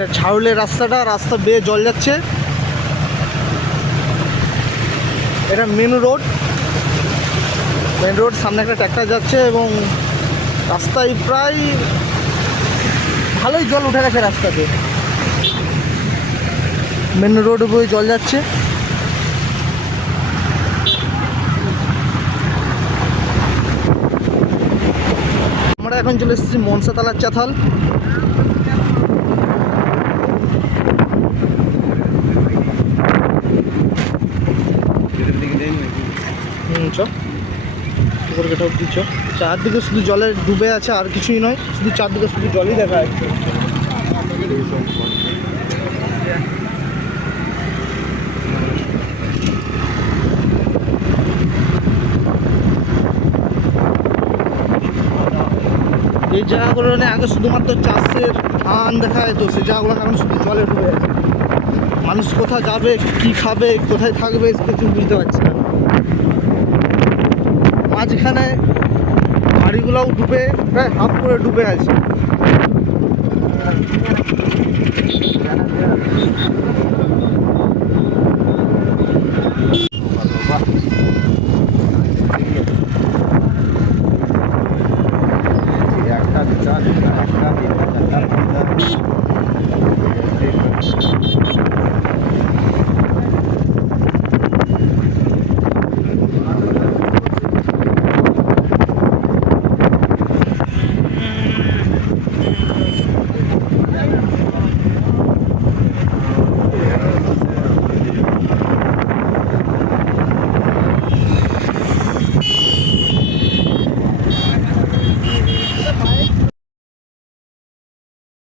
এটা ঝাউলের রাস্তা বেয়ে জল যাচ্ছে। এটা মেন রোড, সামনে একটা ট্র্যাক্টর যাচ্ছে এবং রাস্তায় প্রায় ভালোই জল উঠে গেছে রাস্তাতে। মেন রোড বয়ে জল যাচ্ছে। আমরা এখন চলে এসেছি মনসাতলার চাতাল। চারদিকে শুধু জলে ডুবে আছে, আর কিছুই নয়, শুধু চারদিকে শুধু জলই দেখা যাচ্ছে। এই জায়গাগুলো আগে শুধুমাত্র চাষের ধান দেখা যেত, সেই জায়গাগুলো এখন শুধু জলে ডুবে আছে। মানুষ কোথায় যাবে, কি খাবে, কোথায় থাকবে কিছু বুঝতে পারছে না। মাঝখানে বাড়িগুলোও ডুবে প্রায় হাফ করে ডুবে আছে। একটা